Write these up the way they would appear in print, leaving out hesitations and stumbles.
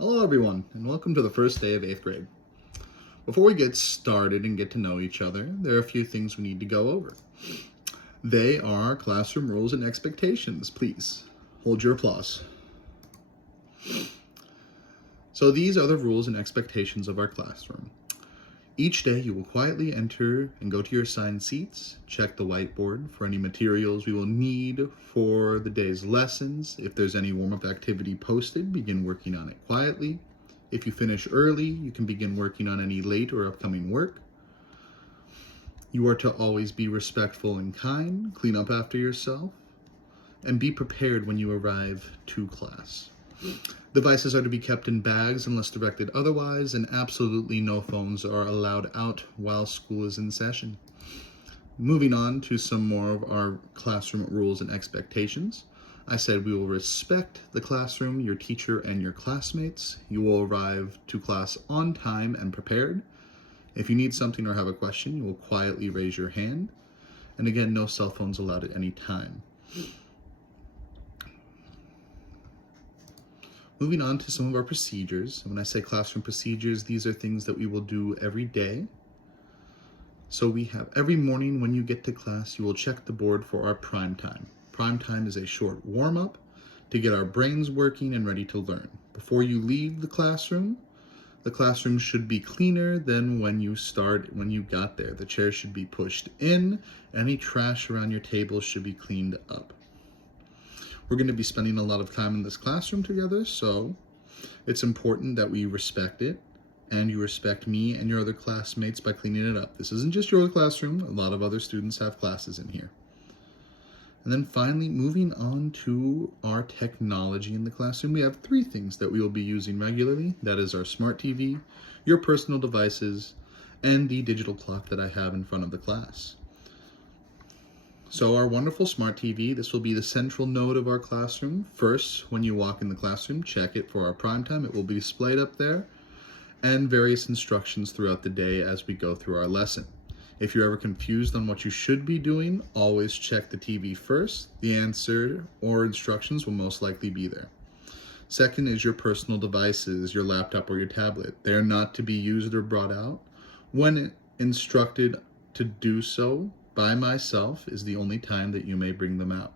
Hello everyone, and welcome to the first day of 8th grade. Before we get started and get to know each other, there are a few things we need to go over. They are classroom rules and expectations. Please, hold your applause. So these are the rules and expectations of our classroom. Each day you will quietly enter and go to your assigned seats, check the whiteboard for any materials we will need for the day's lessons. If there's any warm-up activity posted, begin working on it quietly. If you finish early, you can begin working on any late or upcoming work. You are to always be respectful and kind, clean up after yourself, and be prepared when you arrive to class. Devices are to be kept in bags unless directed otherwise, and absolutely no phones are allowed out while school is in session. Moving on to some more of our classroom rules and expectations. I said we will respect the classroom, your teacher, and your classmates. You will arrive to class on time and prepared. If you need something or have a question, you will quietly raise your hand. And again, no cell phones allowed at any time. Moving on to some of our procedures. When I say classroom procedures, these are things that we will do every day. So we have every morning when you get to class, you will check the board for our prime time. Prime time is a short warm-up to get our brains working and ready to learn. Before you leave the classroom should be cleaner than when you got there. The chairs should be pushed in. Any trash around your table should be cleaned up. We're going to be spending a lot of time in this classroom together, so it's important that we respect it, and you respect me and your other classmates by cleaning it up. This isn't just your classroom. A lot of other students have classes in here. And then finally, moving on to our technology in the classroom, we have 3 things that we will be using regularly. That is our smart TV, your personal devices, and the digital clock that I have in front of the class. So our wonderful smart TV, this will be the central node of our classroom. First, when you walk in the classroom, check it for our prime time. It will be displayed up there, and various instructions throughout the day as we go through our lesson. If you're ever confused on what you should be doing, always check the TV first. The answer or instructions will most likely be there. Second is your personal devices, your laptop or your tablet. They are not to be used or brought out. When instructed to do so by myself is the only time that you may bring them out.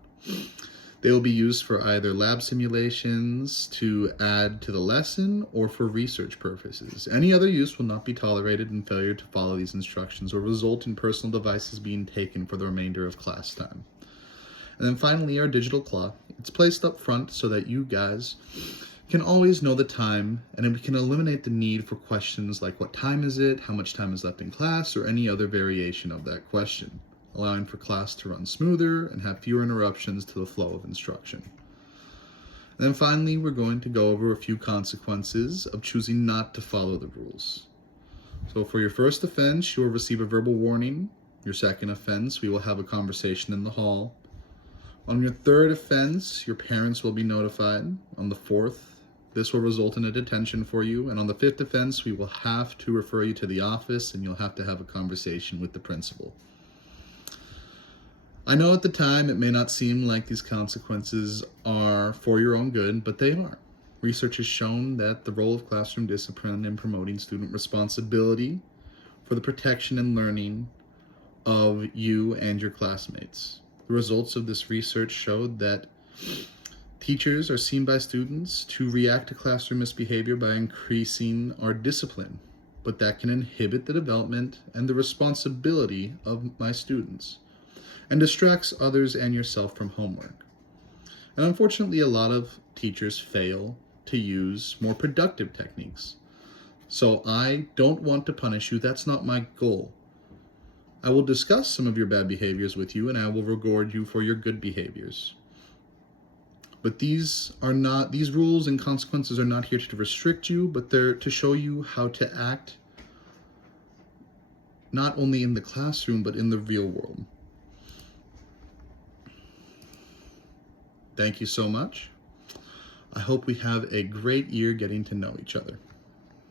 They will be used for either lab simulations to add to the lesson or for research purposes. Any other use will not be tolerated, and failure to follow these instructions will result in personal devices being taken for the remainder of class time. And then finally, our digital clock. It's placed up front so that you guys can always know the time, and we can eliminate the need for questions like what time is it, how much time is left in class, or any other variation of that question, allowing for class to run smoother and have fewer interruptions to the flow of instruction. And then finally, we're going to go over a few consequences of choosing not to follow the rules. So for your first offense, you will receive a verbal warning. Your second offense, we will have a conversation in the hall. On your third offense, your parents will be notified. On the fourth, this will result in a detention for you. And on the fifth offense, we will have to refer you to the office, and you'll have to have a conversation with the principal. I know at the time it may not seem like these consequences are for your own good, but they are. Research has shown that the role of classroom discipline in promoting student responsibility for the protection and learning of you and your classmates. The results of this research showed that teachers are seen by students to react to classroom misbehavior by increasing our discipline, but that can inhibit the development and the responsibility of my students, and distracts others and yourself from homework. And unfortunately, a lot of teachers fail to use more productive techniques. So I don't want to punish you. That's not my goal. I will discuss some of your bad behaviors with you, and I will reward you for your good behaviors. But these rules and consequences are not here to restrict you, but they're to show you how to act not only in the classroom, but in the real world. Thank you so much. I hope we have a great year getting to know each other.